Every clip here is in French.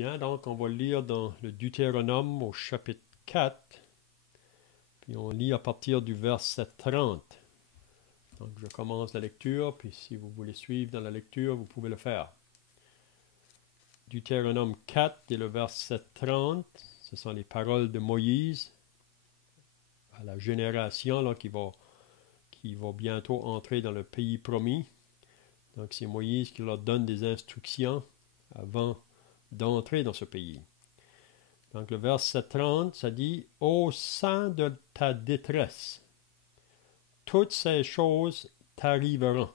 Bien, donc on va lire dans le Deutéronome au chapitre 4, puis on lit à partir du verset 30. Donc je commence la lecture, puis si vous voulez suivre dans la lecture, vous pouvez le faire. Deutéronome 4 et le verset 30, ce sont les paroles de Moïse à la génération là, qui va bientôt entrer dans le pays promis. Donc c'est Moïse qui leur donne des instructions avant d'entrer dans ce pays. Donc le verset 30, ça dit « Au sein de ta détresse, toutes ces choses t'arriveront.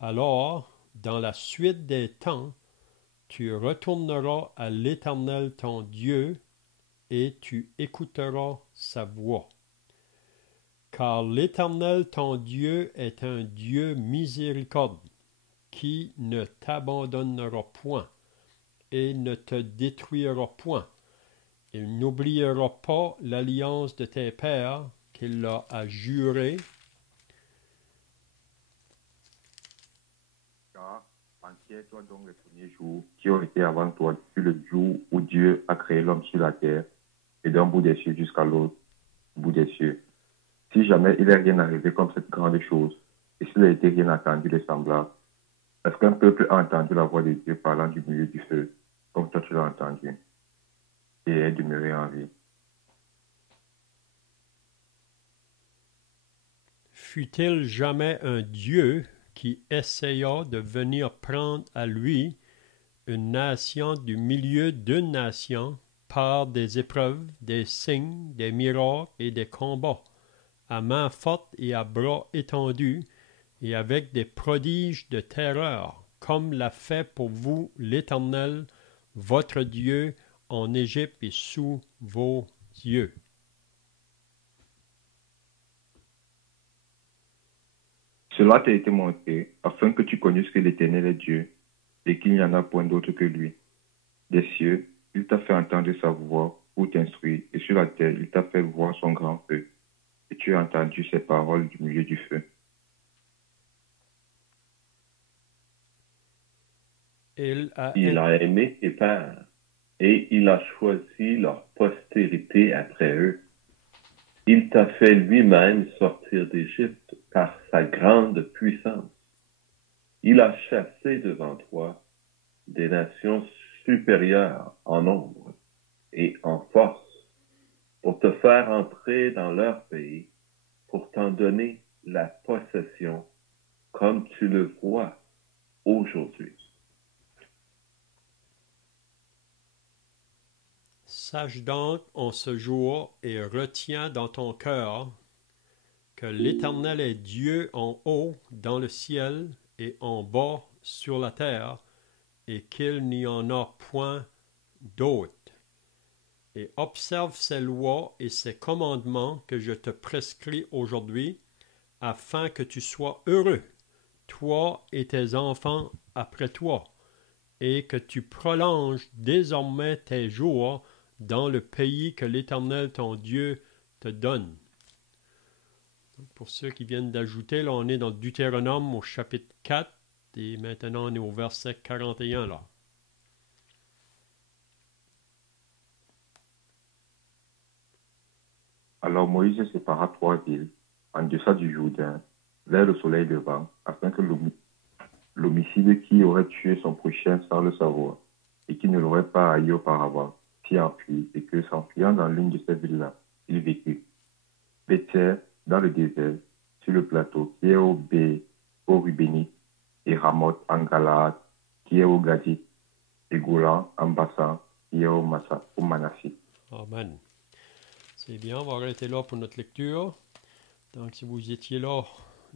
Alors, dans la suite des temps, tu retourneras à l'Éternel ton Dieu et tu écouteras sa voix. Car l'Éternel ton Dieu est un Dieu miséricorde qui ne t'abandonnera point et ne te détruira point. Il n'oubliera pas l'alliance de tes pères qu'il leur a juré. Car entière-toi donc les premiers jours qui ont été avant toi, depuis le jour où Dieu a créé l'homme sur la terre, et d'un bout des cieux jusqu'à l'autre bout des cieux. Si jamais il n'est rien arrivé comme cette grande chose, et s'il n'a été rien entendu de semblable, est-ce qu'un peuple a entendu la voix de Dieu parlant du milieu du feu, comme toi tu l'as entendu, et est demeuré en vie? Fut-il jamais un Dieu qui essaya de venir prendre à lui une nation du milieu d'une nation par des épreuves, des signes, des miracles et des combats, à main forte et à bras étendus, et avec des prodiges de terreur, comme l'a fait pour vous l'Éternel, votre Dieu, en Égypte et sous vos yeux. » Cela t'a été montré, afin que tu connaisses que l'Éternel est Dieu, et qu'il n'y en a point d'autre que lui. Des cieux, il t'a fait entendre sa voix pour t'instruire, et sur la terre, il t'a fait voir son grand feu, et tu as entendu ses paroles du milieu du feu. Il Il a aimé ses pères, et il a choisi leur postérité après eux. Il t'a fait lui-même sortir d'Égypte par sa grande puissance. Il a chassé devant toi des nations supérieures en nombre et en force pour te faire entrer dans leur pays, pour t'en donner la possession comme tu le vois aujourd'hui. Sache donc en ce jour et retiens dans ton cœur que l'Éternel est Dieu en haut dans le ciel et en bas sur la terre, et qu'il n'y en a point d'autre. Et observe ses lois et ses commandements que je te prescris aujourd'hui, afin que tu sois heureux, toi et tes enfants après toi, et que tu prolonges désormais tes jours dans le pays que l'Éternel ton Dieu te donne. Donc, pour ceux qui viennent d'ajouter, là on est dans Deutéronome au chapitre 4 et maintenant on est au verset 41 là. Alors Moïse sépara 3 villes, en deçà du Jourdain, vers le soleil levant, afin que l'homicide qui aurait tué son prochain sans le savoir, et qui ne l'aurait pas haï auparavant, s'y enfuit, et que, s'enfuyant dans l'une de ces villes-là, il vécut. Béther, dans le désert, sur le plateau, qui est au Rubénite, et Ramoth en Galaad, qui est au Gadi, et Golan en Bassan, qui est au Manassé. Amen. C'est bien, on va arrêter là pour notre lecture. Donc, si vous étiez là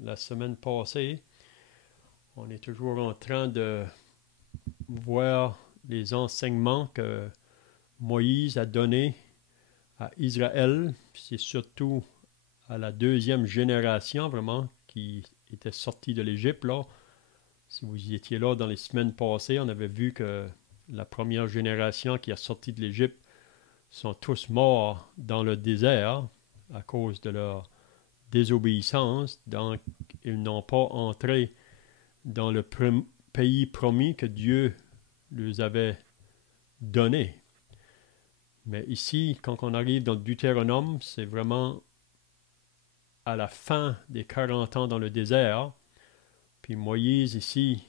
la semaine passée, on est toujours en train de voir les enseignements que Moïse a donnés à Israël. C'est surtout à la deuxième génération, vraiment, qui était sortie de l'Égypte, là. Si vous y étiez là dans les semaines passées, on avait vu que la première génération qui a sorti de l'Égypte sont tous morts dans le désert à cause de leur désobéissance. Donc, ils n'ont pas entré dans le pays promis que Dieu leur avait donné. Mais ici, quand on arrive dans le Deutéronome, c'est vraiment à la fin des 40 ans dans le désert. Puis Moïse, ici,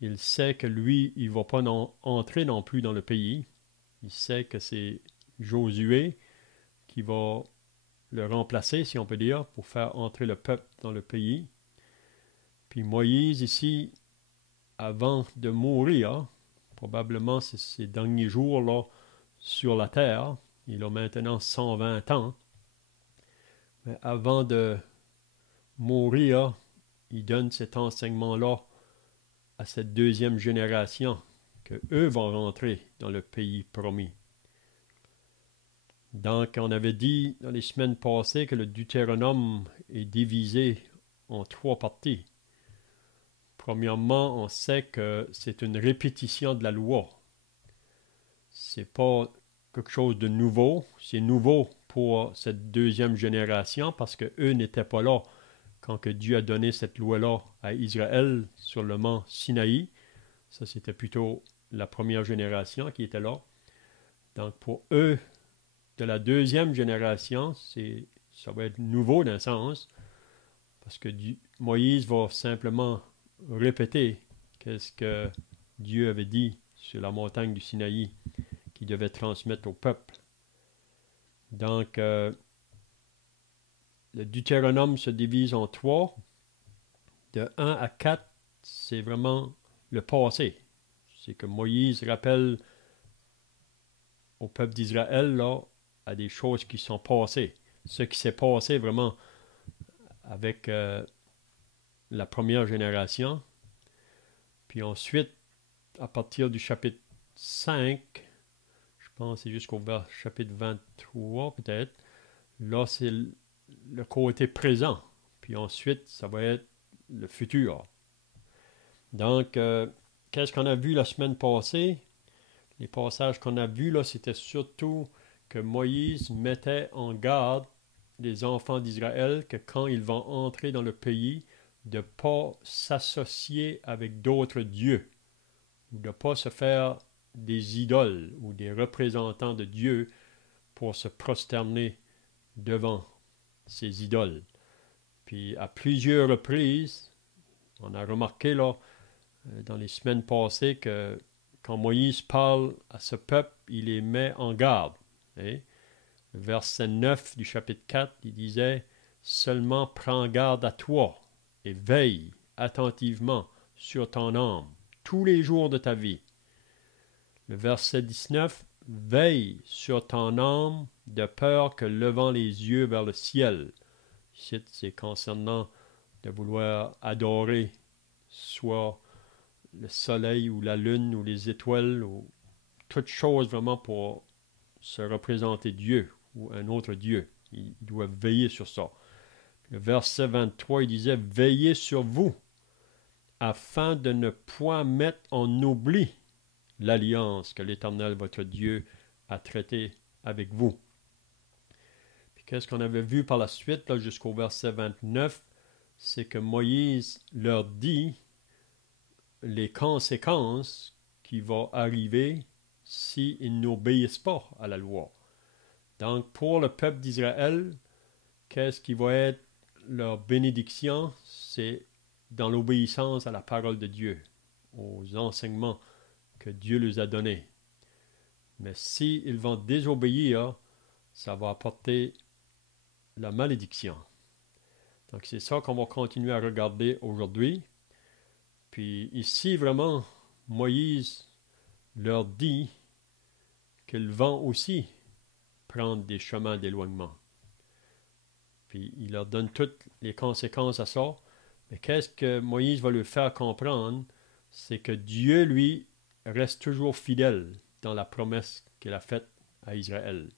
il sait que lui, il ne va pas entrer non plus dans le pays. Il sait que c'est Josué qui va le remplacer, si on peut dire, pour faire entrer le peuple dans le pays. Puis Moïse, ici, avant de mourir, probablement c'est ses derniers jours là, sur la terre, il a maintenant 120 ans, mais avant de mourir, il donne cet enseignement-là à cette deuxième génération, que eux vont rentrer dans le pays promis. Donc, on avait dit dans les semaines passées que le Deutéronome est divisé en 3 parties. Premièrement, on sait que c'est une répétition de la loi. C'est pas quelque chose de nouveau. C'est nouveau pour cette deuxième génération parce qu'eux n'étaient pas là quand que Dieu a donné cette loi-là à Israël sur le mont Sinaï. Ça, c'était plutôt la première génération qui était là. Donc, pour eux, de la deuxième génération, ça va être nouveau d'un sens, parce que Moïse va simplement répéter qu'est-ce que Dieu avait dit sur la montagne du Sinaï qu'il devait transmettre au peuple. Donc, le Deutéronome se divise en 3. De 1 à 4, c'est vraiment le passé. C'est que Moïse rappelle au peuple d'Israël là, à des choses qui sont passées. Ce qui s'est passé vraiment avec la première génération. Puis ensuite, à partir du chapitre 5, je pense que c'est jusqu'au chapitre 23 peut-être, là c'est le côté présent. Puis ensuite, ça va être le futur. Donc, qu'est-ce qu'on a vu la semaine passée? Les passages qu'on a vus, là, c'était surtout que Moïse mettait en garde les enfants d'Israël que quand ils vont entrer dans le pays, de ne pas s'associer avec d'autres dieux, ou de ne pas se faire des idoles ou des représentants de Dieu pour se prosterner devant ces idoles. Puis à plusieurs reprises, on a remarqué là, dans les semaines passées que quand Moïse parle à ce peuple, il les met en garde. Hein? Verset 9 du chapitre 4, il disait « Seulement prends garde à toi et veille attentivement sur ton âme tous les jours de ta vie. » Le verset 19 « Veille sur ton âme de peur que levant les yeux vers le ciel. » Ici, c'est concernant de vouloir adorer soit le soleil ou la lune ou les étoiles ou toute chose vraiment pour se représenter Dieu ou un autre Dieu. Il doit veiller sur ça. Le verset 23, il disait « Veillez sur vous, afin de ne point mettre en oubli l'alliance que l'Éternel, votre Dieu, a traitée avec vous. » Puis qu'est-ce qu'on avait vu par la suite, là, jusqu'au verset 29, c'est que Moïse leur dit les conséquences qui vont arriver s'ils n'obéissent pas à la loi. Donc, pour le peuple d'Israël, qu'est-ce qui va être leur bénédiction? C'est dans l'obéissance à la parole de Dieu, aux enseignements que Dieu leur a donnés. Mais s'ils vont désobéir, ça va apporter la malédiction. Donc, c'est ça qu'on va continuer à regarder aujourd'hui. Puis ici, vraiment, Moïse leur dit qu'ils vont aussi prendre des chemins d'éloignement. Puis il leur donne toutes les conséquences à ça. Mais qu'est-ce que Moïse va leur faire comprendre? C'est que Dieu, lui, reste toujours fidèle dans la promesse qu'il a faite à Israël.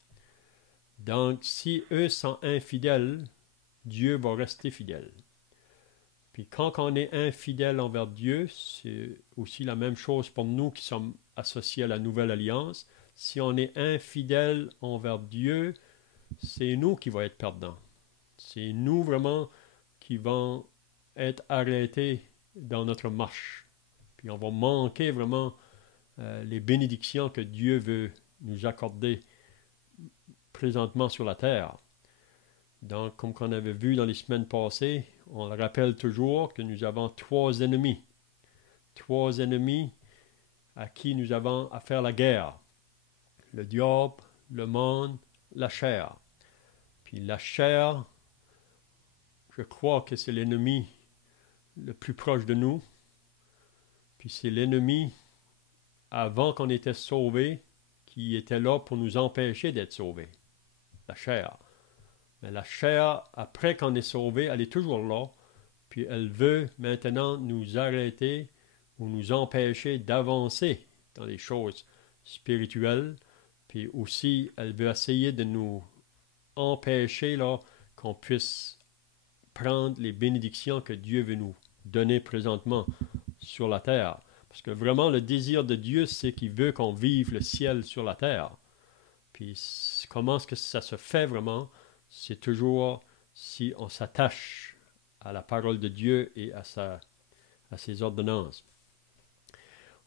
Donc, si eux sont infidèles, Dieu va rester fidèle. Puis quand on est infidèle envers Dieu, c'est aussi la même chose pour nous qui sommes associés à la nouvelle alliance. Si on est infidèle envers Dieu, c'est nous qui allons être perdants. C'est nous vraiment qui vont être arrêtés dans notre marche. Puis on va manquer vraiment les bénédictions que Dieu veut nous accorder présentement sur la terre. Donc, comme on avait vu dans les semaines passées, on le rappelle toujours que nous avons trois ennemis. Trois ennemis à qui nous avons à faire la guerre. Le diable, le monde, la chair. Puis la chair, je crois que c'est l'ennemi le plus proche de nous. Puis c'est l'ennemi, avant qu'on était sauvés, qui était là pour nous empêcher d'être sauvés. La chair. Mais la chair, après qu'on est sauvé, elle est toujours là. Puis elle veut maintenant nous arrêter ou nous empêcher d'avancer dans les choses spirituelles. Puis aussi, elle veut essayer de nous empêcher là, qu'on puisse prendre les bénédictions que Dieu veut nous donner présentement sur la terre. Parce que vraiment, le désir de Dieu, c'est qu'il veut qu'on vive le ciel sur la terre. Puis comment est-ce que ça se fait vraiment? C'est toujours si on s'attache à la parole de Dieu et à ses ordonnances.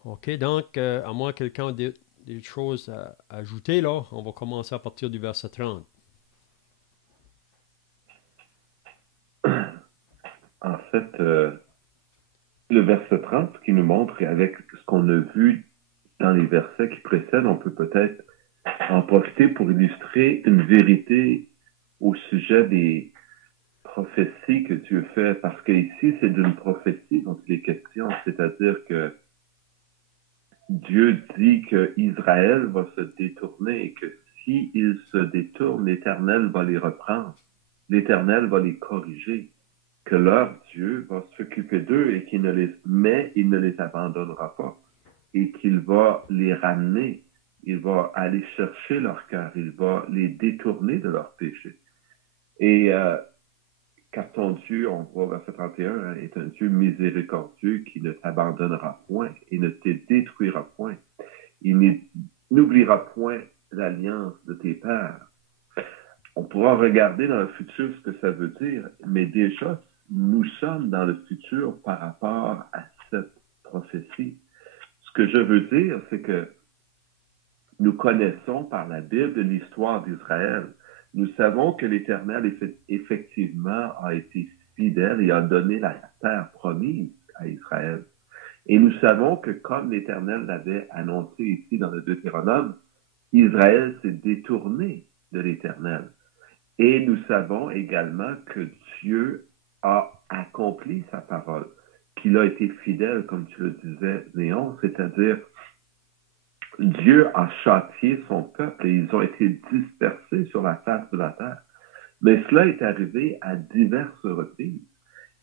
OK, donc, à moins que quelqu'un ait des choses à ajouter, là, on va commencer à partir du verset 30. En fait, le verset 30, ce qui nous montre, avec ce qu'on a vu dans les versets qui précèdent, on peut peut-être en profiter pour illustrer une vérité au sujet des prophéties que Dieu fait, parce qu'ici, c'est d'une prophétie dont il est question, c'est-à-dire que Dieu dit qu'Israël va se détourner et que s'il se détourne, l'Éternel va les reprendre, l'Éternel va les corriger, que leur Dieu va s'occuper d'eux et qu'il ne les abandonnera pas et qu'il va les ramener, il va aller chercher leur cœur, il va les détourner de leurs péchés. Et car ton Dieu, on voit verset 31, est un Dieu miséricordieux qui ne t'abandonnera point et ne te détruira point. Il n'oubliera point l'alliance de tes pères. On pourra regarder dans le futur ce que ça veut dire, mais déjà, nous sommes dans le futur par rapport à cette prophétie. Ce que je veux dire, c'est que nous connaissons par la Bible l'histoire d'Israël. Nous savons que l'Éternel, effectivement, a été fidèle et a donné la terre promise à Israël. Et nous savons que, comme l'Éternel l'avait annoncé ici dans le Deutéronome, Israël s'est détourné de l'Éternel. Et nous savons également que Dieu a accompli sa parole, qu'il a été fidèle, comme tu le disais, Léon, c'est-à-dire Dieu a châtié son peuple et ils ont été dispersés sur la face de la terre. Mais cela est arrivé à diverses reprises.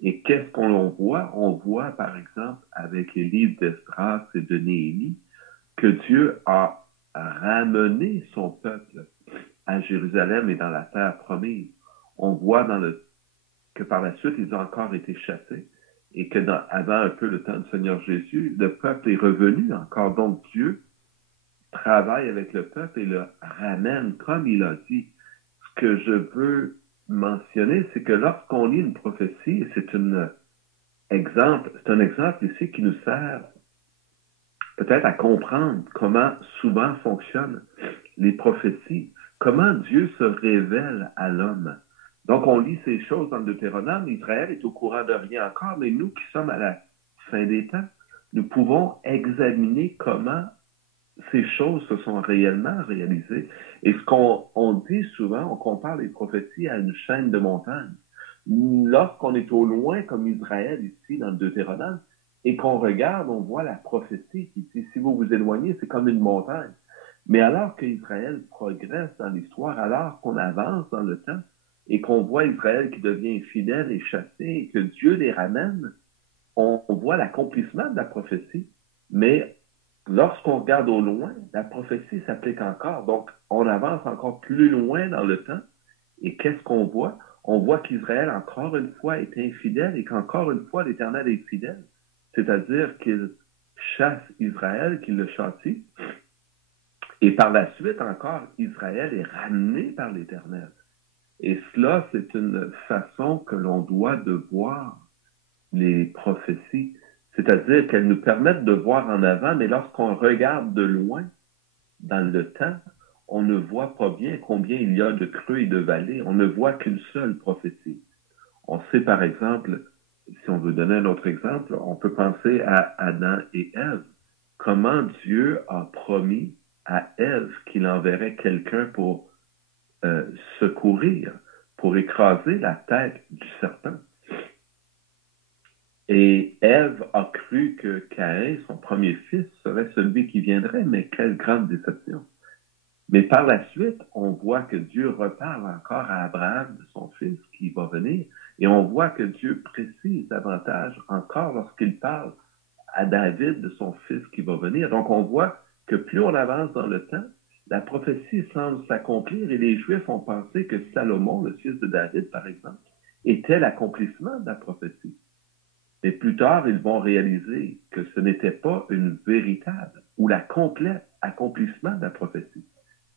Et qu'est-ce qu'on voit? On voit, par exemple, avec les livres d'Esdras et de Néhémie, que Dieu a ramené son peuple à Jérusalem et dans la terre promise. On voit que par la suite, ils ont encore été chassés et que avant un peu le temps du Seigneur Jésus, le peuple est revenu encore. Donc Dieu travaille avec le peuple et le ramène comme il a dit. Ce que je veux mentionner, c'est que lorsqu'on lit une prophétie, c'est un exemple ici qui nous sert peut-être à comprendre comment souvent fonctionnent les prophéties, comment Dieu se révèle à l'homme. Donc, on lit ces choses dans le Deutéronome, Israël est au courant de rien encore, mais nous qui sommes à la fin des temps, nous pouvons examiner comment ces choses se sont réellement réalisées. Et ce qu'on dit souvent, on compare les prophéties à une chaîne de montagnes. Lorsqu'on est au loin, comme Israël ici dans le Deutéronome, et qu'on regarde, on voit la prophétie qui dit, si vous vous éloignez, c'est comme une montagne. Mais alors qu'Israël progresse dans l'histoire, alors qu'on avance dans le temps, et qu'on voit Israël qui devient fidèle et chassé, et que Dieu les ramène, on voit l'accomplissement de la prophétie. Mais lorsqu'on regarde au loin, la prophétie s'applique encore. Donc, on avance encore plus loin dans le temps. Et qu'est-ce qu'on voit? On voit qu'Israël, encore une fois, est infidèle et qu'encore une fois, l'Éternel est fidèle. C'est-à-dire qu'il chasse Israël, qu'il le châtie. Et par la suite, encore, Israël est ramené par l'Éternel. Et cela, c'est une façon que l'on doit de voir les prophéties. c'est-à-dire qu'elles nous permettent de voir en avant, mais lorsqu'on regarde de loin dans le temps, on ne voit pas bien combien il y a de creux et de vallées. On ne voit qu'une seule prophétie. On sait par exemple, si on veut donner un autre exemple, on peut penser à Adam et Ève. Comment Dieu a promis à Ève qu'il enverrait quelqu'un pour secourir, pour écraser la tête du serpent. Et Ève a cru que Caïn, son premier fils, serait celui qui viendrait, mais quelle grande déception. Mais par la suite, on voit que Dieu reparle encore à Abraham de son fils qui va venir, et on voit que Dieu précise davantage encore lorsqu'il parle à David de son fils qui va venir. Donc on voit que plus on avance dans le temps, la prophétie semble s'accomplir et les Juifs ont pensé que Salomon, le fils de David par exemple, était l'accomplissement de la prophétie. Mais plus tard, ils vont réaliser que ce n'était pas une véritable ou la complète accomplissement de la prophétie.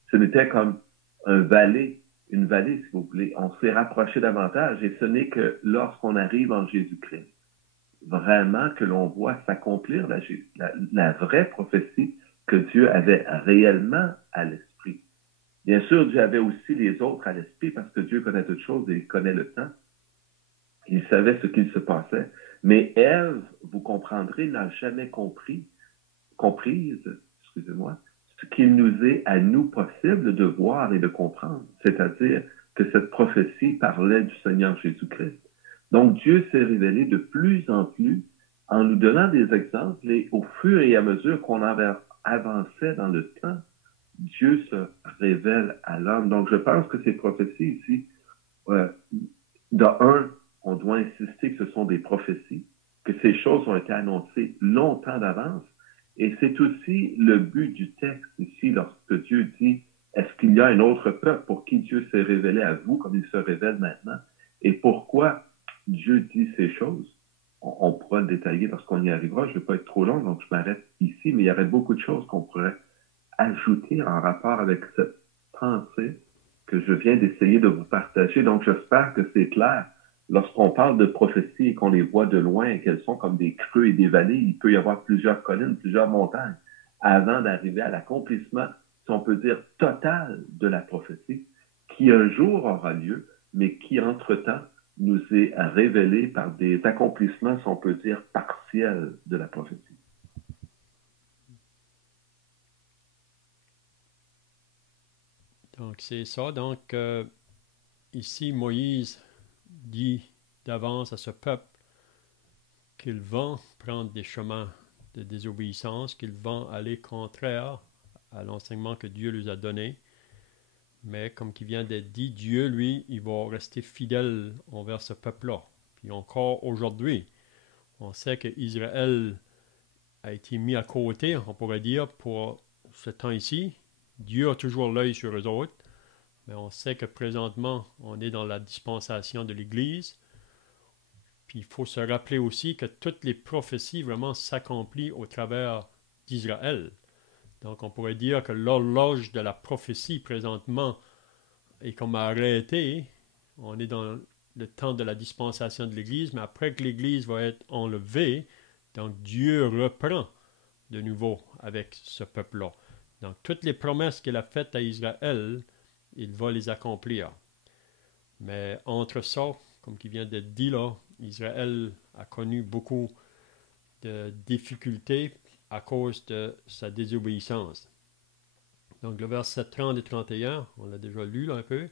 Ce n'était comme une vallée, si vous voulez. On s'est rapproché davantage et ce n'est que lorsqu'on arrive en Jésus-Christ, vraiment que l'on voit s'accomplir la vraie prophétie que Dieu avait réellement à l'esprit. Bien sûr, Dieu avait aussi les autres à l'esprit parce que Dieu connaît toutes choses et il connaît le temps. Il savait ce qu'il se passait. Mais Ève, vous comprendrez, n'a jamais comprise, ce qu'il nous est à nous possible de voir et de comprendre. C'est-à-dire que cette prophétie parlait du Seigneur Jésus-Christ. Donc Dieu s'est révélé de plus en plus en nous donnant des exemples et au fur et à mesure qu'on avançait dans le temps, Dieu se révèle à l'homme. Donc je pense que ces prophéties ici, on doit insister que ce sont des prophéties, que ces choses ont été annoncées longtemps d'avance. Et c'est aussi le but du texte ici, lorsque Dieu dit, est-ce qu'il y a un autre peuple pour qui Dieu s'est révélé à vous comme il se révèle maintenant? Et pourquoi Dieu dit ces choses? On pourra le détailler lorsqu'on y arrivera. Je ne vais pas être trop long, donc je m'arrête ici, mais il y aurait beaucoup de choses qu'on pourrait ajouter en rapport avec cette pensée que je viens d'essayer de vous partager. Donc, j'espère que c'est clair. Lorsqu'on parle de prophéties et qu'on les voit de loin et qu'elles sont comme des creux et des vallées, il peut y avoir plusieurs collines, plusieurs montagnes avant d'arriver à l'accomplissement, si on peut dire, total de la prophétie, qui un jour aura lieu, mais qui, entre-temps, nous est révélé par des accomplissements, si on peut dire, partiels de la prophétie. Donc, c'est ça. Donc, ici, Moïse dit d'avance à ce peuple qu'ils vont prendre des chemins de désobéissance, qu'ils vont aller contraire à l'enseignement que Dieu leur a donné. Mais comme qui vient d'être dit, Dieu, lui, il va rester fidèle envers ce peuple-là. Puis encore aujourd'hui, on sait qu'Israël a été mis à côté, on pourrait dire, pour ce temps ici. Dieu a toujours l'œil sur eux autres. Mais on sait que présentement, on est dans la dispensation de l'Église. Puis il faut se rappeler aussi que toutes les prophéties vraiment s'accomplissent au travers d'Israël. Donc on pourrait dire que l'horloge de la prophétie présentement est comme arrêtée. On est dans le temps de la dispensation de l'Église, mais après que l'Église va être enlevée, donc Dieu reprend de nouveau avec ce peuple-là. Donc toutes les promesses qu'il a faites à Israël, il va les accomplir. Mais entre ça, comme qui vient d'être dit là, Israël a connu beaucoup de difficultés à cause de sa désobéissance. Donc le verset 30 et 31, on l'a déjà lu là un peu.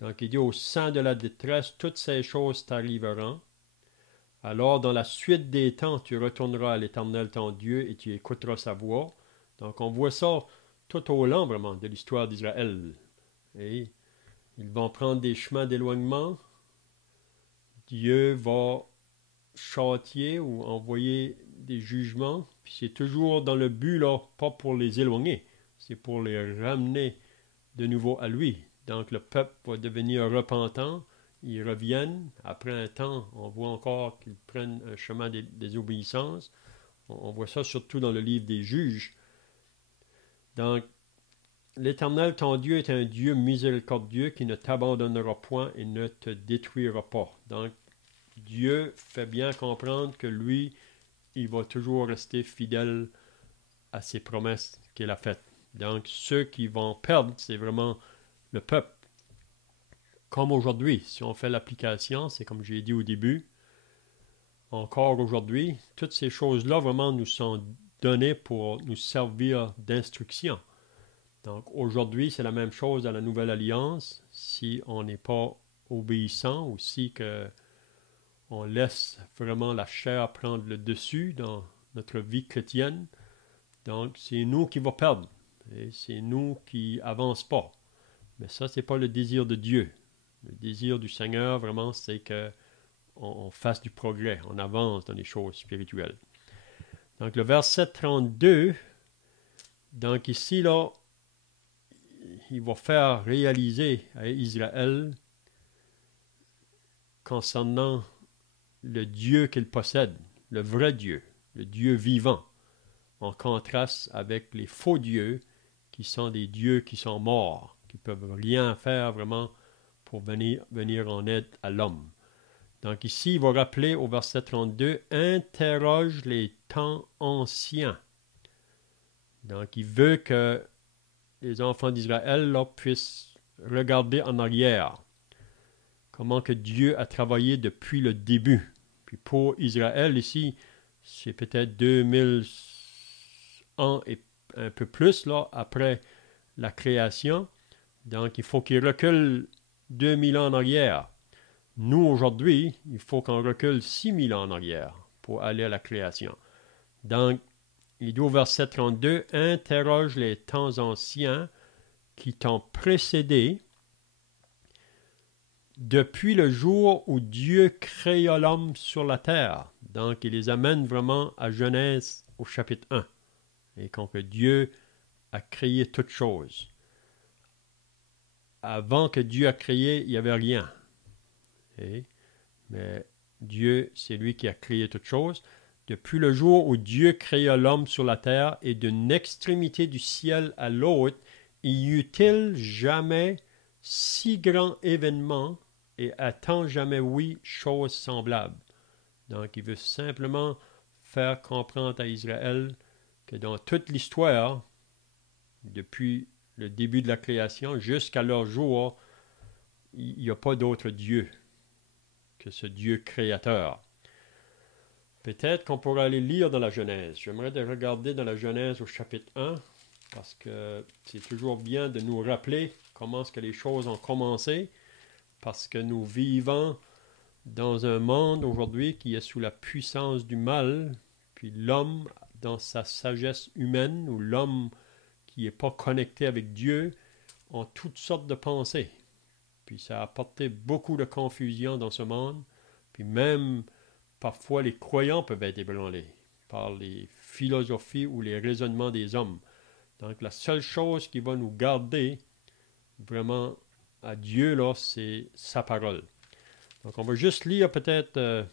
Donc il dit, au sein de la détresse, toutes ces choses t'arriveront. Alors dans la suite des temps, tu retourneras à l'Éternel ton Dieu et tu écouteras sa voix. Donc on voit ça tout au long vraiment de l'histoire d'Israël. Et ils vont prendre des chemins d'éloignement. Dieu va châtier ou envoyer des jugements. Puis c'est toujours dans le but, là, pas pour les éloigner, c'est pour les ramener de nouveau à lui. Donc le peuple va devenir repentant. Ils reviennent. Après un temps, on voit encore qu'ils prennent un chemin de désobéissance. On voit ça surtout dans le livre des Juges. Donc, l'Éternel, ton Dieu, est un Dieu miséricordieux qui ne t'abandonnera point et ne te détruira pas. Donc, Dieu fait bien comprendre que lui, il va toujours rester fidèle à ses promesses qu'il a faites. Donc, ceux qui vont perdre, c'est vraiment le peuple. Comme aujourd'hui, si on fait l'application, c'est comme j'ai dit au début, encore aujourd'hui, toutes ces choses-là vraiment nous sont données pour nous servir d'instruction. Donc aujourd'hui, c'est la même chose dans la Nouvelle Alliance. Si on n'est pas obéissant ou si on laisse vraiment la chair prendre le dessus dans notre vie chrétienne, donc c'est nous qui va perdre. Et c'est nous qui avancent pas. Mais ça, c'est pas le désir de Dieu. Le désir du Seigneur, vraiment, c'est qu'on fasse du progrès, on avance dans les choses spirituelles. Donc le verset 32, donc ici, là, il va faire réaliser à Israël concernant le Dieu qu'il possède, le vrai Dieu, le Dieu vivant, en contraste avec les faux dieux qui sont des dieux qui sont morts, qui ne peuvent rien faire vraiment pour venir en aide à l'homme. Donc ici, il va rappeler au verset 32, « Interroge les temps anciens ». Donc il veut que les enfants d'Israël là, puissent regarder en arrière comment que Dieu a travaillé depuis le début. Puis pour Israël ici, c'est peut-être 2000 ans et un peu plus là, après la création. Donc il faut qu'il recule 2000 ans en arrière. Nous, aujourd'hui, il faut qu'on recule 6000 ans en arrière pour aller à la création. Donc, il dit au verset 32, « Interroge les temps anciens qui t'ont précédé depuis le jour où Dieu créa l'homme sur la terre. » Donc, il les amène vraiment à Genèse au chapitre 1. Et quand que Dieu a créé toutes choses. Avant que Dieu a créé, il n'y avait rien. Mais Dieu, c'est lui qui a créé toutes choses. Depuis le jour où Dieu créa l'homme sur la terre et d'une extrémité du ciel à l'autre, y eut-il jamais si grand événement et a-t-on jamais oui chose semblable? Donc, il veut simplement faire comprendre à Israël que dans toute l'histoire, depuis le début de la création jusqu'à leur jour, il n'y a pas d'autre Dieu que ce Dieu créateur. Peut-être qu'on pourra aller lire dans la Genèse. J'aimerais regarder dans la Genèse au chapitre 1, parce que c'est toujours bien de nous rappeler comment est-ce que les choses ont commencé, parce que nous vivons dans un monde aujourd'hui qui est sous la puissance du mal, puis l'homme, dans sa sagesse humaine, ou l'homme qui n'est pas connecté avec Dieu, ont toutes sortes de pensées. Puis ça a apporté beaucoup de confusion dans ce monde, puis même parfois, les croyants peuvent être ébranlés par les philosophies ou les raisonnements des hommes. Donc, la seule chose qui va nous garder vraiment à Dieu, là, c'est sa parole. Donc, on va juste lire peut-être,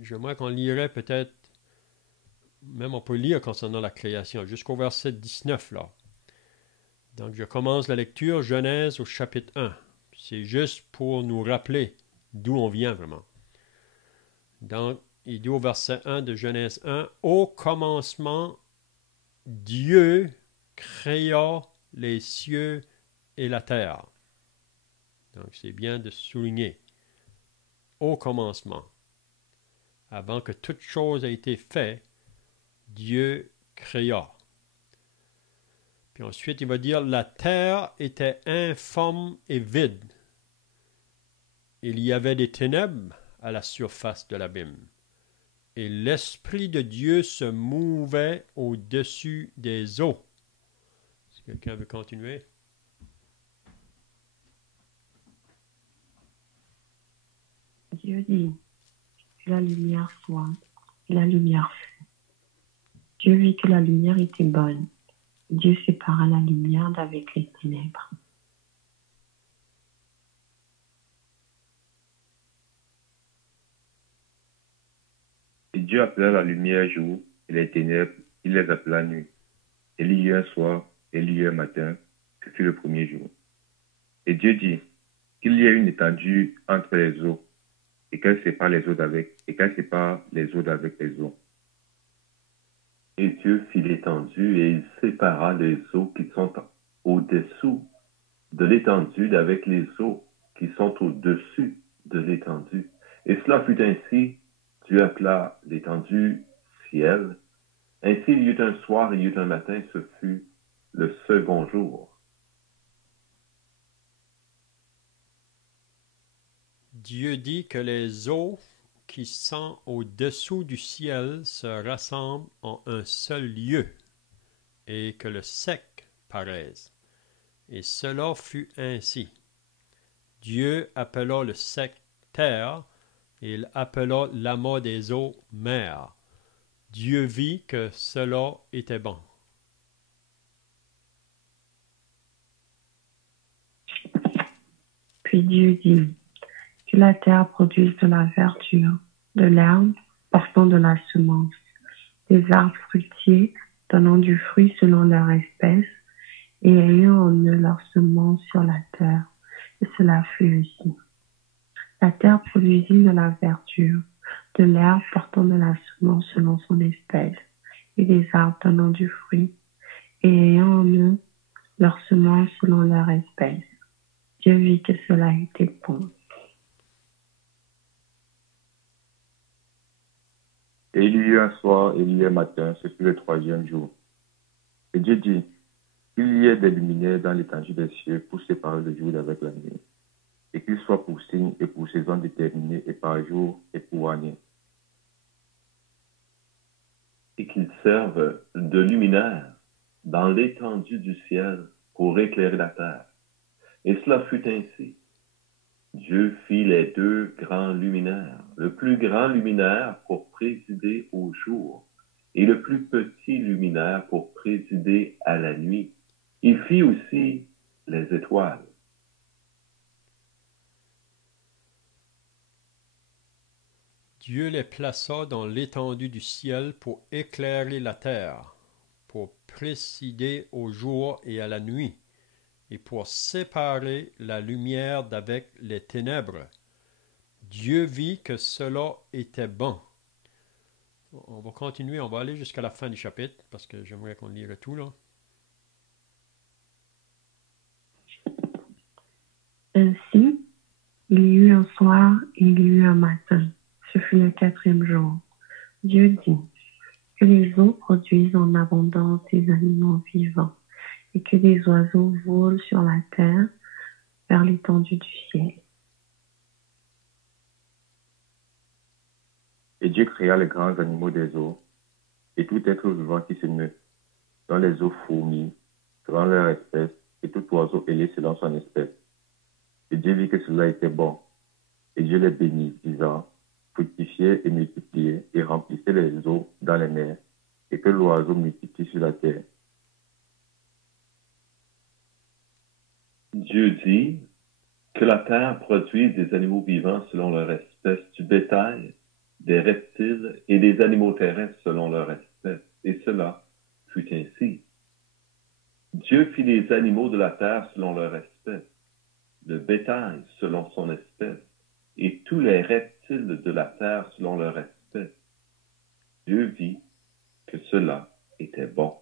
j'aimerais qu'on lirait peut-être, même on peut lire concernant la création, jusqu'au verset 19, là. Donc, je commence la lecture, Genèse au chapitre 1. C'est juste pour nous rappeler d'où on vient vraiment. Donc, il dit au verset 1 de Genèse 1, « Au commencement, Dieu créa les cieux et la terre. » Donc, c'est bien de souligner. Au commencement. Avant que toute chose ait été faite, Dieu créa. Puis ensuite, il va dire, « La terre était informe et vide. Il y avait des ténèbres à la surface de l'abîme. Et l'Esprit de Dieu se mouvait au-dessus des eaux. » Est-ce que quelqu'un veut continuer? Dieu dit, que la lumière soit, et la lumière fut. Dieu vit que la lumière était bonne. Dieu sépara la lumière d'avec les ténèbres. Et Dieu appela la lumière jour, et les ténèbres, il les appela nuit. Et il y eut un soir, et il y eut un matin, ce fut le premier jour. Et Dieu dit, qu'il y ait une étendue entre les eaux, et qu'elle sépare les eaux d'avec les eaux. Et Dieu fit l'étendue, et il sépara les eaux qui sont au-dessous de l'étendue d'avec les eaux qui sont au-dessus de l'étendue. Et cela fut ainsi. Dieu appela l'étendue ciel. Ainsi il y eut un soir et il y eut un matin, ce fut le second jour. Dieu dit que les eaux qui sont au-dessous du ciel se rassemblent en un seul lieu, et que le sec paraisse. Et cela fut ainsi. Dieu appela le sec terre, et il appela l'amas des eaux mer. Dieu vit que cela était bon. Puis Dieu dit que la terre produise de la verdure, de l'herbe portant de la semence, des arbres fruitiers donnant du fruit selon leur espèce, et ayant en eux leur semence sur la terre. Et cela fut ainsi. La terre produisit de la verdure, de l'herbe portant de la semence selon son espèce, et des arbres donnant du fruit, et ayant en eux leur semence selon leur espèce. Dieu vit que cela était bon. Et il y eut un soir et il y eut un matin, ce fut le troisième jour. Et Dieu dit, qu'il y ait des luminaires dans l'étendue des cieux pour séparer le jour d'avec la nuit, et qu'ils soient pour signes et pour saisons déterminées et par jour et pour année. Et qu'ils servent de luminaire dans l'étendue du ciel pour éclairer la terre. Et cela fut ainsi. Dieu fit les deux grands luminaires, le plus grand luminaire pour présider au jour, et le plus petit luminaire pour présider à la nuit. Il fit aussi les étoiles. Dieu les plaça dans l'étendue du ciel pour éclairer la terre, pour présider au jour et à la nuit, et pour séparer la lumière d'avec les ténèbres. Dieu vit que cela était bon. On va continuer, on va aller jusqu'à la fin du chapitre, parce que j'aimerais qu'on lise tout là. Ainsi, il y eut un soir et il y eut un matin. Ce fut le quatrième jour. Dieu dit que les eaux produisent en abondance des animaux vivants et que des oiseaux volent sur la terre vers l'étendue du ciel. Et Dieu créa les grands animaux des eaux, et tout être vivant qui se meut, dans les eaux fourmis, selon leur espèce, et tout oiseau ailé selon son espèce. Et Dieu vit que cela était bon. Et Dieu les bénit, disant, fructifiez et multipliez, et remplissez les eaux dans les mers, et que l'oiseau multiplie sur la terre. Dieu dit que la terre produise des animaux vivants selon leur espèce, du bétail, des reptiles et des animaux terrestres selon leur espèce. Et cela fut ainsi. Dieu fit les animaux de la terre selon leur espèce, le bétail selon son espèce, et tous les reptiles de la terre selon leur espèce. Dieu vit que cela était bon.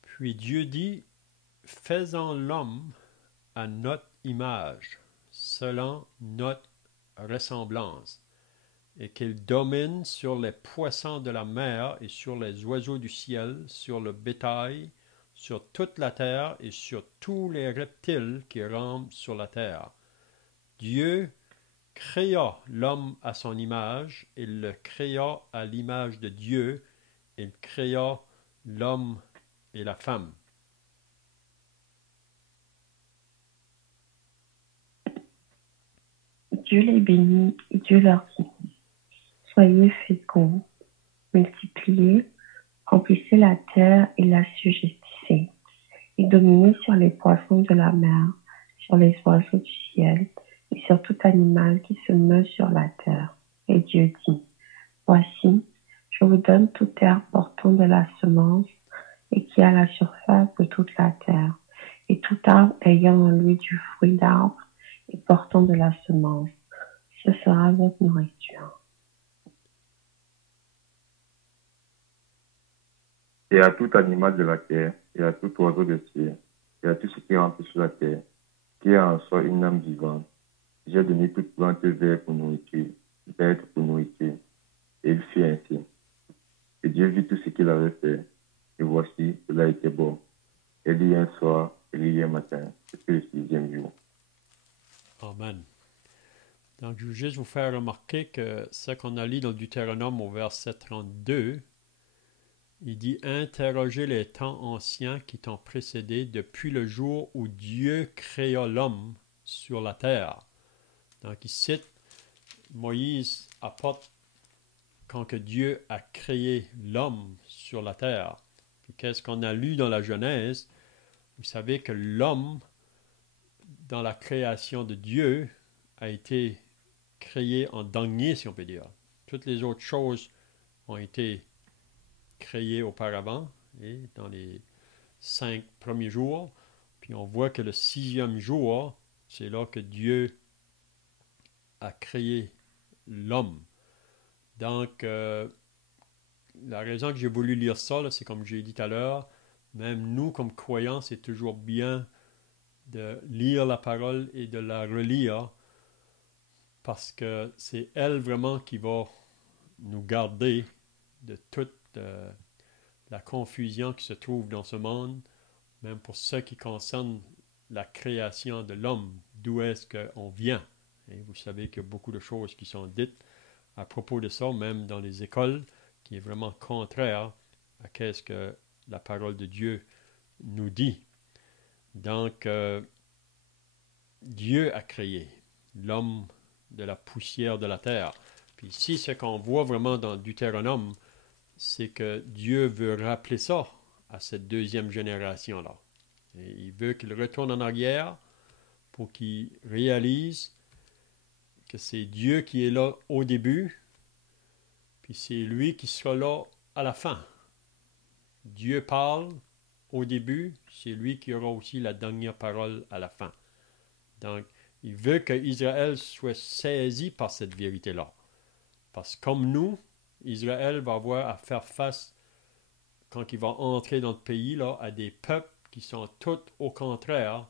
Puis Dieu dit, faisons l'homme à notre image, selon notre ressemblance, et qu'il domine sur les poissons de la mer et sur les oiseaux du ciel, sur le bétail, sur toute la terre et sur tous les reptiles qui rampent sur la terre. Dieu créa l'homme à son image, il le créa à l'image de Dieu, il créa l'homme et la femme. Dieu les bénit et Dieu leur dit, soyez féconds, multipliez, remplissez la terre et l'assujettissez, et dominez sur les poissons de la mer, sur les oiseaux du ciel, et sur tout animal qui se meut sur la terre. Et Dieu dit, voici, je vous donne toute herbe portant de la semence, et qui a la surface de toute la terre, et tout arbre ayant en lui du fruit d'arbre, et portant de la semence. Ce sera votre nourriture. Et à tout animal de la terre, et à tout oiseau de ciel, et à tout ce qui rampe sur la terre, qui a en soi une âme vivante, j'ai donné toute plante verte pour nourriture, verte pour nourriture. Et il fit ainsi. Et Dieu vit tout ce qu'il avait fait, et voici, cela était bon. Et il y a un soir, et il y a un matin, c'était le 6e jour. Amen. Donc, je veux juste vous faire remarquer que ce qu'on a lu dans le Deutéronome au verset 32, il dit « Interrogez les temps anciens qui t'ont précédé depuis le jour où Dieu créa l'homme sur la terre. » Donc, il cite, Moïse apporte quand que Dieu a créé l'homme sur la terre. Puis qu'est-ce qu'on a lu dans la Genèse? Vous savez que l'homme, dans la création de Dieu, a été créé en dernier, si on peut dire. Toutes les autres choses ont été créées auparavant, et dans les 5 premiers jours. Puis on voit que le 6e jour, c'est là que Dieu a créé l'homme. Donc, la raison que j'ai voulu lire ça, là, c'est comme j'ai dit tout à l'heure, même nous, comme croyants, c'est toujours bien de lire la parole et de la relire, parce que c'est elle vraiment qui va nous garder de toute la confusion qui se trouve dans ce monde, même pour ce qui concerne la création de l'homme, d'où est-ce qu'on vient. Et vous savez qu'il y a beaucoup de choses qui sont dites à propos de ça, même dans les écoles, qui est vraiment contraire à ce que la parole de Dieu nous dit. Donc, Dieu a créé l'homme de la poussière de la terre. Puis ici, ce qu'on voit vraiment dans Deutéronome, c'est que Dieu veut rappeler ça à cette deuxième génération-là. Et il veut qu'il retourne en arrière pour qu'il réalise que c'est Dieu qui est là au début, puis c'est lui qui sera là à la fin. Dieu parle au début, c'est lui qui aura aussi la dernière parole à la fin. Donc, il veut que Israël soit saisi par cette vérité-là. Parce que comme nous, Israël va avoir à faire face, quand il va entrer dans le pays, là, à des peuples qui sont tous au contraire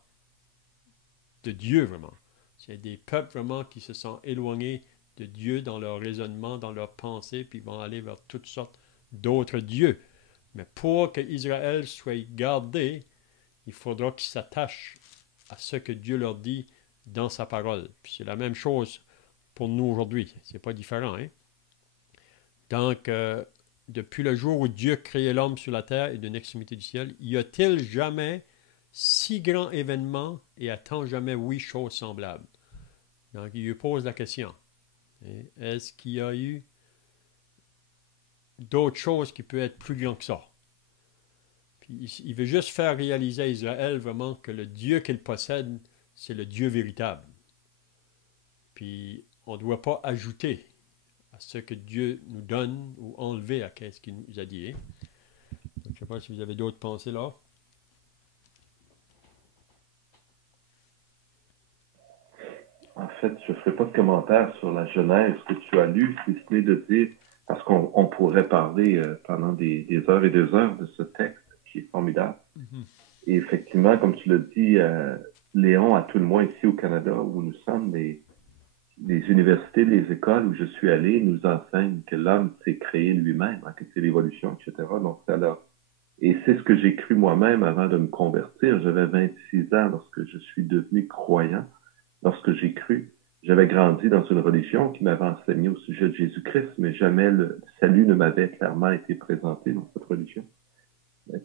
de Dieu, vraiment. C'est des peuples vraiment qui se sont éloignés de Dieu dans leur raisonnement, dans leur pensée, puis vont aller vers toutes sortes d'autres dieux. Mais pour que Israël soit gardé, il faudra qu'ils s'attachent à ce que Dieu leur dit dans sa parole. Puis c'est la même chose pour nous aujourd'hui. C'est pas différent, hein? Donc, depuis le jour où Dieu créait l'homme sur la terre et d'une extrémité du ciel, y a-t-il jamais si grand événement et a-t-on jamais chose semblable? Donc, il lui pose la question. Est-ce qu'il y a eu d'autres choses qui peuvent être plus grands que ça? Puis, il veut juste faire réaliser à Israël vraiment que le Dieu qu'il possède, c'est le Dieu véritable. Puis, on ne doit pas ajouter à ce que Dieu nous donne ou enlever à ce qu'il nous a dit. Donc, je ne sais pas si vous avez d'autres pensées là. En fait, je ne ferai pas de commentaire sur la Genèse que tu as lue, si ce n'est de dire, parce qu'on pourrait parler pendant des heures et des heures de ce texte qui est formidable. Mm-hmm. Et effectivement, comme tu l'as dit, Léon, à tout le moins ici au Canada, où nous sommes, les universités, les écoles où je suis allé nous enseignent que l'homme s'est créé lui-même, que c'est l'évolution, etc. Donc, et c'est ce que j'ai cru moi-même avant de me convertir. J'avais 26 ans lorsque je suis devenu croyant. Lorsque j'ai cru, j'avais grandi dans une religion qui m'avait enseigné au sujet de Jésus-Christ, mais jamais le salut ne m'avait clairement été présenté dans cette religion,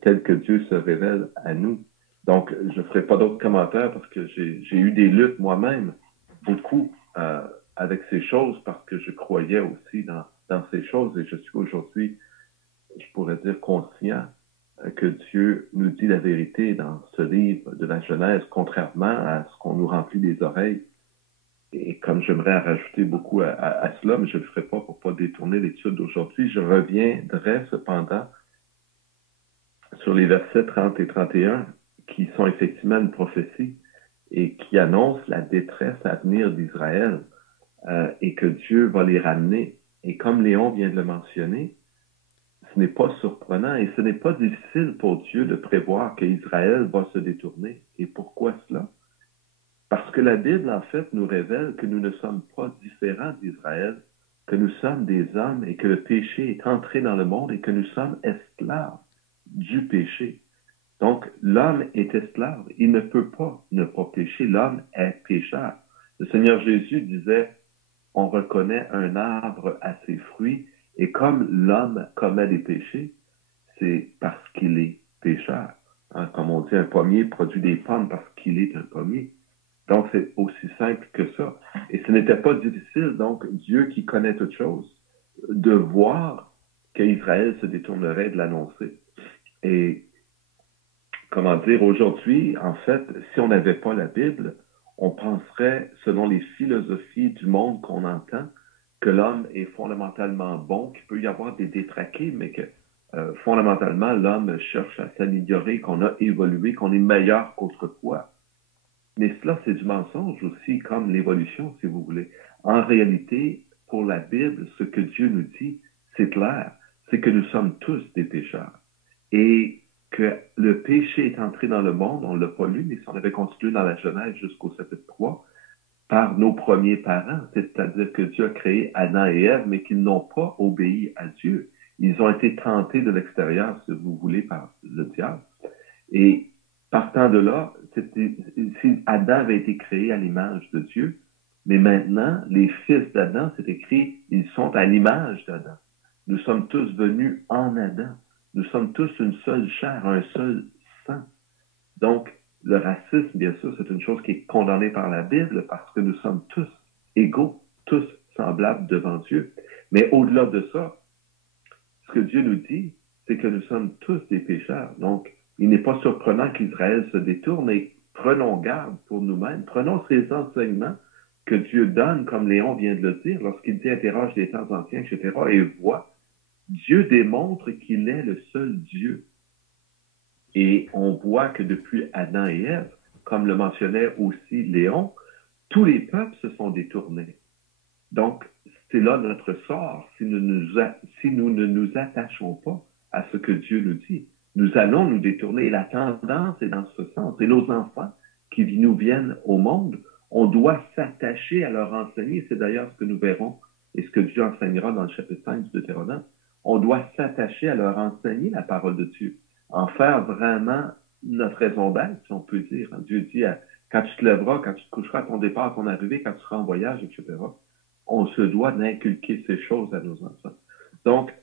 tel que Dieu se révèle à nous. Donc, je ne ferai pas d'autres commentaires parce que j'ai eu des luttes moi-même, beaucoup, avec ces choses, parce que je croyais aussi dans ces choses, et je suis aujourd'hui, je pourrais dire, conscient que Dieu nous dit la vérité dans ce livre de la Genèse, contrairement à ce qu'on nous remplit les oreilles. Et comme j'aimerais rajouter beaucoup à cela, mais je ne le ferai pas pour ne pas détourner l'étude d'aujourd'hui, je reviendrai cependant sur les versets 30 et 31, qui sont effectivement une prophétie. et qui annonce la détresse à venir d'Israël et que Dieu va les ramener. Et comme Léon vient de le mentionner, ce n'est pas surprenant et ce n'est pas difficile pour Dieu de prévoir qu'Israël va se détourner. Et pourquoi cela? Parce que la Bible, en fait, nous révèle que nous ne sommes pas différents d'Israël, que nous sommes des hommes et que le péché est entré dans le monde et que nous sommes esclaves du péché. Donc, l'homme est esclave. Il ne peut pas ne pas pécher. L'homme est pécheur. Le Seigneur Jésus disait, on reconnaît un arbre à ses fruits et comme l'homme commet des péchés, c'est parce qu'il est pécheur. Hein, comme on dit, un pommier produit des pommes parce qu'il est un pommier. Donc, c'est aussi simple que ça. Et ce n'était pas difficile, donc, Dieu qui connaît toutes choses, de voir qu'Israël se détournerait de l'annoncer. Et, comment dire, aujourd'hui, en fait, si on n'avait pas la Bible, on penserait, selon les philosophies du monde qu'on entend, que l'homme est fondamentalement bon, qu'il peut y avoir des détraqués, mais que fondamentalement, l'homme cherche à s'améliorer, qu'on a évolué, qu'on est meilleur qu'autrefois. Mais cela, c'est du mensonge aussi, comme l'évolution, si vous voulez. En réalité, pour la Bible, ce que Dieu nous dit, c'est clair, c'est que nous sommes tous des pécheurs. Et que le péché est entré dans le monde, on ne l'a pas lu, mais si on avait continué dans la Genèse jusqu'au chapitre 3, par nos premiers parents, c'est-à-dire que Dieu a créé Adam et Ève, mais qu'ils n'ont pas obéi à Dieu. Ils ont été tentés de l'extérieur, si vous voulez, par le diable. Et partant de là, si Adam avait été créé à l'image de Dieu, mais maintenant, les fils d'Adam, c'est écrit, ils sont à l'image d'Adam. Nous sommes tous venus en Adam. Nous sommes tous une seule chair, un seul sang. Donc, le racisme, bien sûr, c'est une chose qui est condamnée par la Bible parce que nous sommes tous égaux, tous semblables devant Dieu. Mais au-delà de ça, ce que Dieu nous dit, c'est que nous sommes tous des pécheurs. Donc, il n'est pas surprenant qu'Israël se détourne et prenons garde pour nous-mêmes. Prenons ces enseignements que Dieu donne, comme Léon vient de le dire, lorsqu'il dit interroge les temps anciens, etc., et voit, Dieu démontre qu'il est le seul Dieu. Et on voit que depuis Adam et Ève, comme le mentionnait aussi Léon, tous les peuples se sont détournés. Donc, c'est là notre sort si nous ne nous attachons pas à ce que Dieu nous dit. Nous allons nous détourner. Et la tendance est dans ce sens. Et nos enfants qui nous viennent au monde, on doit s'attacher à leur enseigner. C'est d'ailleurs ce que nous verrons et ce que Dieu enseignera dans le chapitre 5 du Deutéronome. On doit s'attacher à leur enseigner la parole de Dieu. En faire vraiment notre raison d'être, si on peut dire. Dieu dit, quand tu te lèveras, quand tu te coucheras à ton départ, à ton arrivée, quand tu seras en voyage, etc., on se doit d'inculquer ces choses à nos enfants. Donc,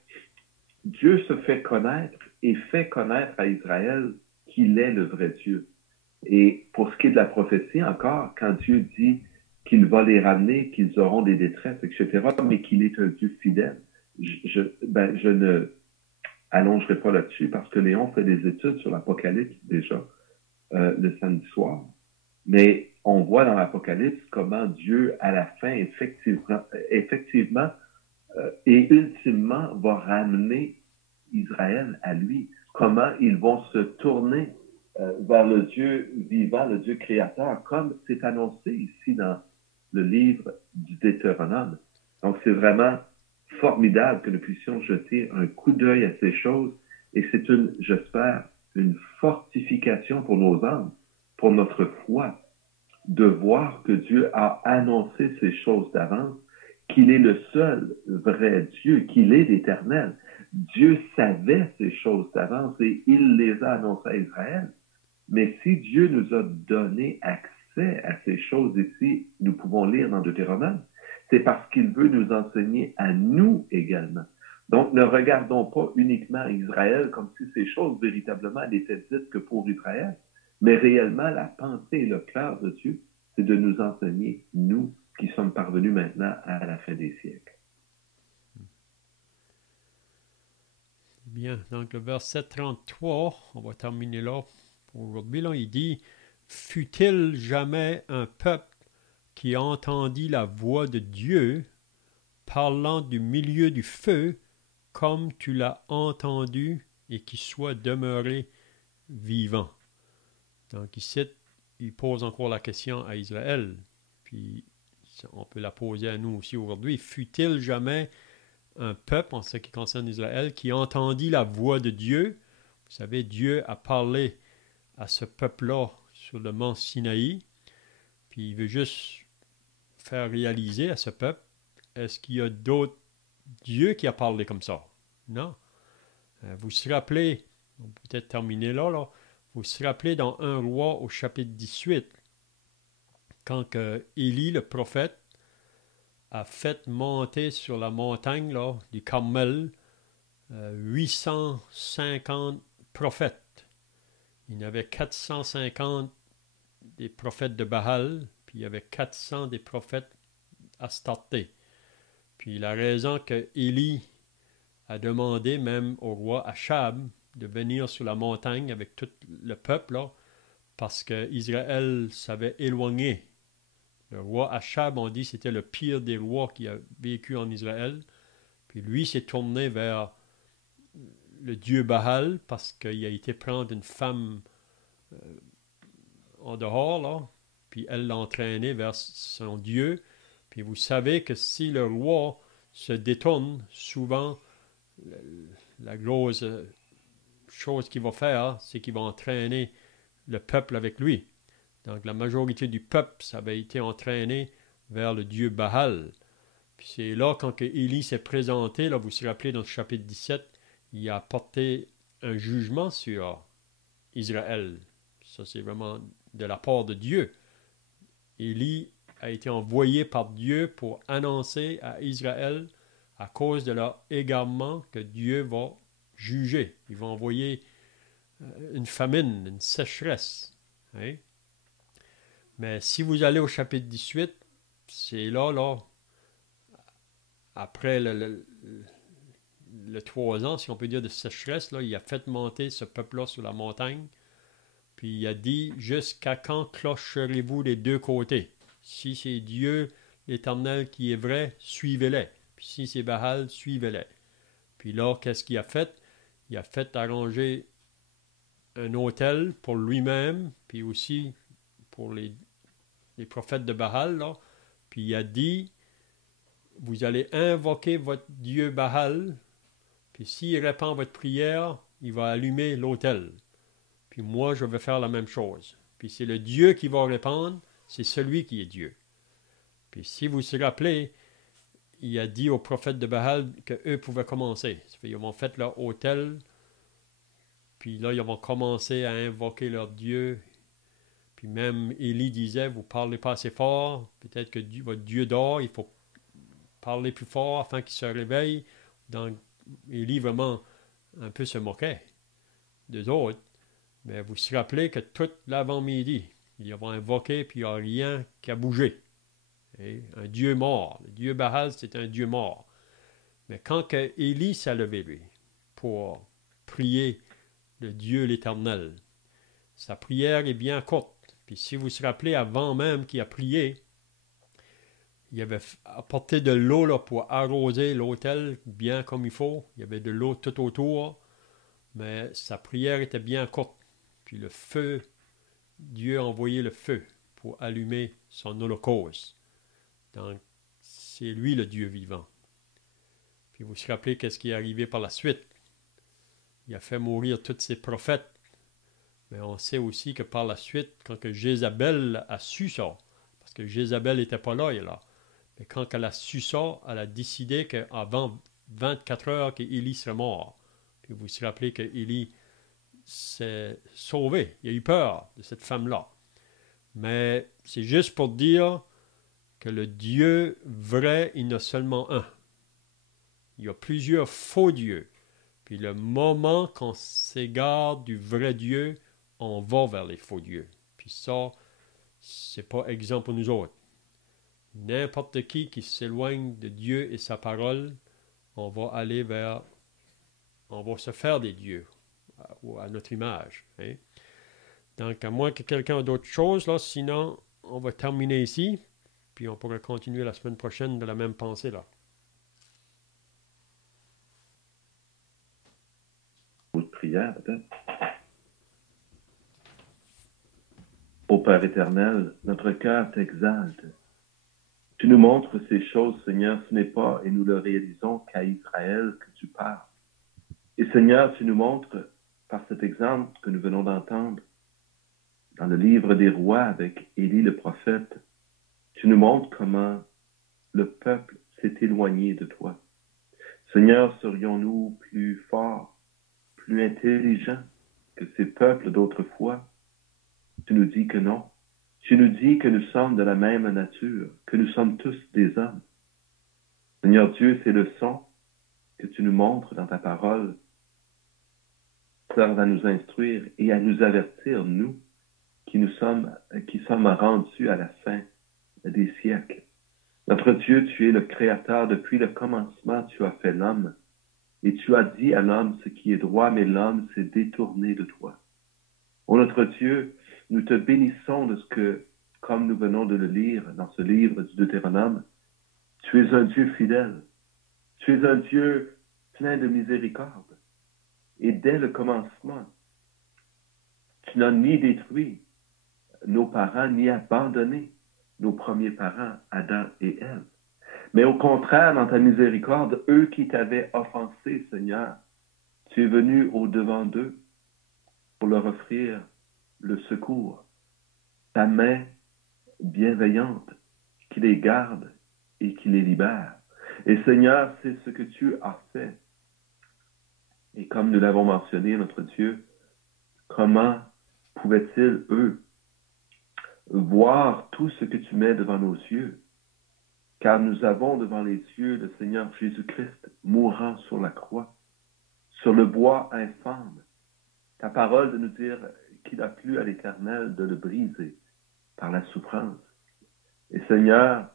Dieu se fait connaître et fait connaître à Israël qu'il est le vrai Dieu. Et pour ce qui est de la prophétie, encore, quand Dieu dit qu'il va les ramener, qu'ils auront des détresses, etc., mais qu'il est un Dieu fidèle, je ne allongerai pas là-dessus parce que Léon fait des études sur l'Apocalypse déjà le samedi soir. Mais on voit dans l'Apocalypse comment Dieu, à la fin, effectivement et ultimement, va ramener Israël à lui. Comment ils vont se tourner vers le Dieu vivant, le Dieu créateur, comme c'est annoncé ici dans le livre du Deutéronome. Donc, c'est vraiment formidable que nous puissions jeter un coup d'œil à ces choses et c'est j'espère, une fortification pour nos âmes, pour notre foi, de voir que Dieu a annoncé ces choses d'avance, qu'il est le seul vrai Dieu, qu'il est l'éternel. Dieu savait ces choses d'avance et il les a annoncées à Israël. Mais si Dieu nous a donné accès à ces choses ici, nous pouvons lire dans Deutéronome, c'est parce qu'il veut nous enseigner à nous également. Donc, ne regardons pas uniquement Israël comme si ces choses véritablement n'étaient dites que pour Israël, mais réellement, la pensée et le cœur de Dieu, c'est de nous enseigner, nous, qui sommes parvenus maintenant à la fin des siècles. Bien, donc le verset 33, on va terminer là pour aujourd'hui. Là, il dit, « Fut-il jamais un peuple qui entendit la voix de Dieu parlant du milieu du feu, comme tu l'as entendu, et qui soit demeuré vivant. » Donc ici, il pose encore la question à Israël, puis on peut la poser à nous aussi aujourd'hui. Fut-il jamais un peuple, en ce qui concerne Israël, qui entendit la voix de Dieu? Vous savez, Dieu a parlé à ce peuple-là sur le mont Sinaï, puis il veut juste faire réaliser à ce peuple, est-ce qu'il y a d'autres dieux qui a parlé comme ça? Non. Vous vous rappelez, on peut peut-être terminer là, vous vous rappelez dans 1 Roi au chapitre 18, quand Élie, le prophète, a fait monter sur la montagne là, du Carmel 850 prophètes. Il y en avait 450 des prophètes de Baal, puis il y avait 400 des prophètes Astarté. Puis la raison que Élie a demandé même au roi Achab de venir sur la montagne avec tout le peuple, là, parce qu'Israël s'avait éloigné. Le roi Achab, on dit, c'était le pire des rois qui a vécu en Israël. Puis lui s'est tourné vers le dieu Baal parce qu'il a été prendre une femme en dehors, là, puis elle l'a entraîné vers son dieu. Puis vous savez que si le roi se détourne, souvent, la grosse chose qu'il va faire, c'est qu'il va entraîner le peuple avec lui. Donc la majorité du peuple, ça avait été entraîné vers le dieu Baal. Puis c'est là, quand Élie s'est présenté, là, vous vous rappelez dans le chapitre 17, il a apporté un jugement sur Israël. Ça, c'est vraiment de la part de Dieu. Élie a été envoyé par Dieu pour annoncer à Israël, à cause de leur égarement, que Dieu va juger. Il va envoyer une famine, une sécheresse. Hein? Mais si vous allez au chapitre 18, c'est là, après le 3 ans, si on peut dire, de sécheresse, là, il a fait monter ce peuple-là sur la montagne. Puis il a dit, jusqu'à quand clocherez-vous des deux côtés? Si c'est Dieu, l'Éternel, qui est vrai, suivez-les. Puis si c'est Baal, suivez-les. Puis là, qu'est-ce qu'il a fait? Il a fait arranger un autel pour lui-même, puis aussi pour les prophètes de Baal, là. Puis il a dit, vous allez invoquer votre Dieu Baal, puis s'il répond votre prière, il va allumer l'autel. Puis moi, je vais faire la même chose. Puis c'est le Dieu qui va répondre, c'est celui qui est Dieu. Puis si vous vous rappelez, il a dit aux prophètes de Baal qu'eux pouvaient commencer. Ils ont fait leur autel, puis là, ils vont commencer à invoquer leur Dieu. Puis même Élie disait, vous ne parlez pas assez fort, peut-être que votre Dieu dort, il faut parler plus fort afin qu'il se réveille. Donc, Élie vraiment un peu se moquait des autres. Mais vous vous rappelez que tout l'avant-midi, ils vont invoquer, puis il n'y a rien qui a bougé. Et un Dieu mort. Le Dieu Baal, c'est un Dieu mort. Mais quand Élie s'est levé, lui, pour prier le Dieu l'Éternel, sa prière est bien courte. Puis si vous vous rappelez, avant même qu'il a prié, il avait apporté de l'eau là, pour arroser l'autel bien comme il faut. Il y avait de l'eau tout autour, mais sa prière était bien courte. Puis le feu, Dieu a envoyé le feu pour allumer son holocauste. Donc, c'est lui le Dieu vivant. Puis vous vous rappelez qu'est-ce qui est arrivé par la suite. Il a fait mourir tous ses prophètes. Mais on sait aussi que par la suite, quand que Jézabel a su ça, parce que Jézabel n'était pas là, mais quand elle a su ça, elle a décidé qu'avant 24 heures, qu'Élie serait mort. Puis vous vous rappelez qu'Élie s'est sauvé. Il a eu peur de cette femme-là. Mais c'est juste pour dire que le Dieu vrai, il y en a seulement un. Il y a plusieurs faux dieux. Puis le moment qu'on s'égare du vrai Dieu, on va vers les faux dieux. Puis ça, c'est pas exemple pour nous autres. N'importe qui s'éloigne de Dieu et sa parole, on va se faire des dieux à notre image. Hein? Donc, à moins que quelqu'un ait d'autres choses, là, sinon, on va terminer ici, puis on pourra continuer la semaine prochaine de la même pensée, là. Prière, peut-être. Ô Père éternel, notre cœur t'exalte. Tu nous montres ces choses, Seigneur, ce n'est pas, et nous le réalisons, qu'à Israël que tu parles. Et Seigneur, tu nous montres, par cet exemple que nous venons d'entendre, dans le livre des rois avec Élie le prophète, tu nous montres comment le peuple s'est éloigné de toi. Seigneur, serions-nous plus forts, plus intelligents que ces peuples d'autrefois? Tu nous dis que non. Tu nous dis que nous sommes de la même nature, que nous sommes tous des hommes. Seigneur Dieu, ces leçons que tu nous montres dans ta parole servent à nous instruire et à nous avertir, nous, qui sommes rendus à la fin des siècles. Notre Dieu, tu es le Créateur. Depuis le commencement, tu as fait l'homme. Et tu as dit à l'homme ce qui est droit, mais l'homme s'est détourné de toi. Ô notre Dieu, nous te bénissons de ce que, comme nous venons de le lire dans ce livre du Deutéronome, tu es un Dieu fidèle. Tu es un Dieu plein de miséricorde. Et dès le commencement, tu n'as ni détruit nos parents, ni abandonné nos premiers parents, Adam et Ève. Mais au contraire, dans ta miséricorde, eux qui t'avaient offensé, Seigneur, tu es venu au-devant d'eux pour leur offrir le secours, ta main bienveillante qui les garde et qui les libère. Et Seigneur, c'est ce que tu as fait. Et comme nous l'avons mentionné, notre Dieu, comment pouvaient-ils, eux, voir tout ce que tu mets devant nos yeux? Car nous avons devant les yeux le Seigneur Jésus-Christ mourant sur la croix, sur le bois infâme. Ta parole de nous dire qu'il a plu à l'Éternel de le briser par la souffrance. Et Seigneur,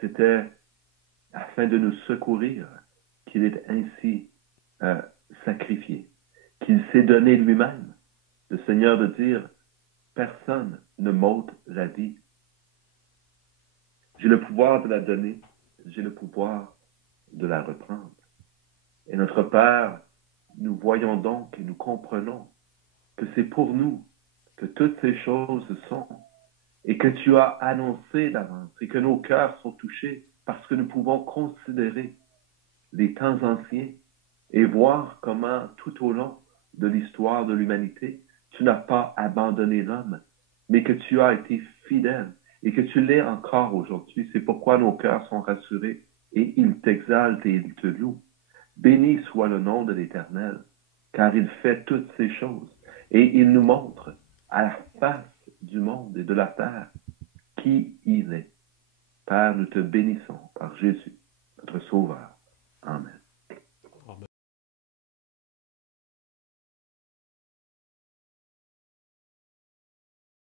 c'était afin de nous secourir qu'il est ainsi sacrifié, qu'il s'est donné lui-même. Le Seigneur de dire, personne ne m'ôte la vie. J'ai le pouvoir de la donner, j'ai le pouvoir de la reprendre. Et notre Père, nous voyons donc et nous comprenons que c'est pour nous que toutes ces choses sont et que tu as annoncé d'avance et que nos cœurs sont touchés parce que nous pouvons considérer les temps anciens et voir comment tout au long de l'histoire de l'humanité, tu n'as pas abandonné l'homme, mais que tu as été fidèle et que tu l'es encore aujourd'hui. C'est pourquoi nos cœurs sont rassurés et ils t'exaltent et ils te louent. Béni soit le nom de l'Éternel, car il fait toutes ces choses et il nous montre à la face du monde et de la terre qui il est. Père, nous te bénissons par Jésus, notre Sauveur. Amen.